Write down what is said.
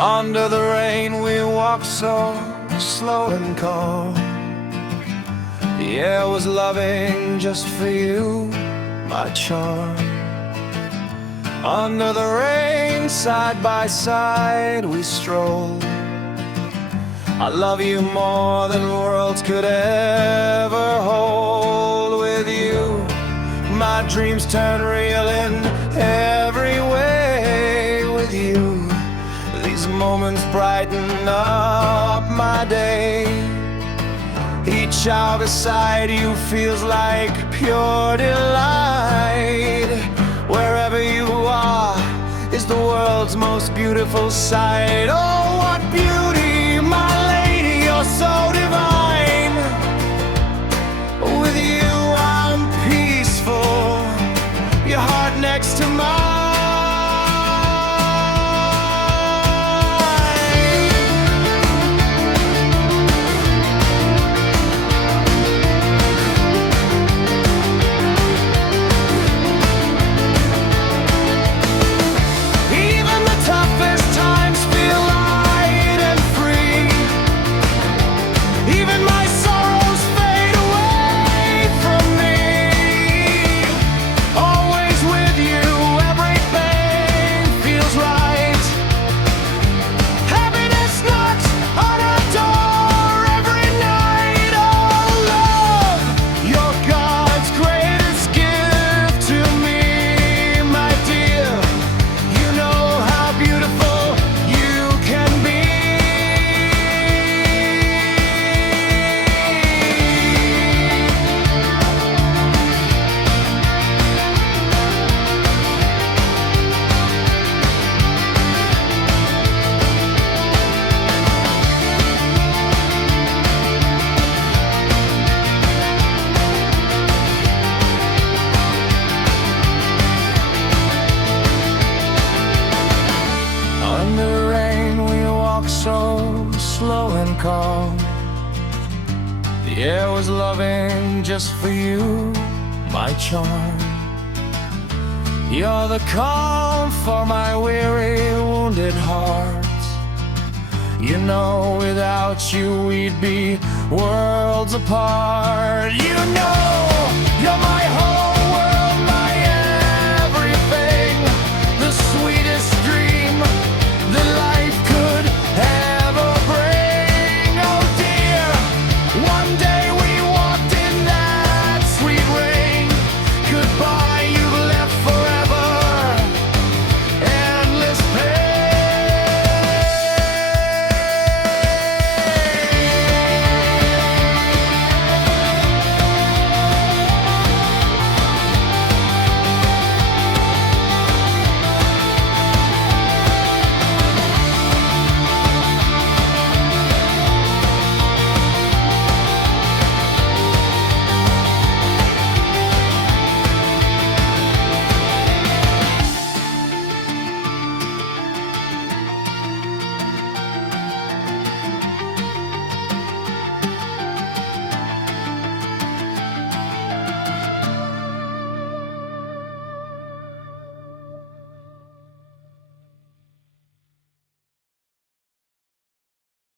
Under the rain we walked so slow and calm. The air was loving just for you, my charm. Under the rain, side by side we strolled. I love you more than worlds could ever hold. With you, my dreams turn real in every way. With you, these moments brighten up my day. Each hour beside you feels like pure delight. Wherever you are is the world's most beautiful sight. Oh, what beauty, my lady, you're so divine. With you I'm peaceful, your heart next to mine. So slow and calm. The air was loving just for you, my charm. You're the calm for my weary, wounded heart. You know, without you we'd be worlds apart. You know, you're my home.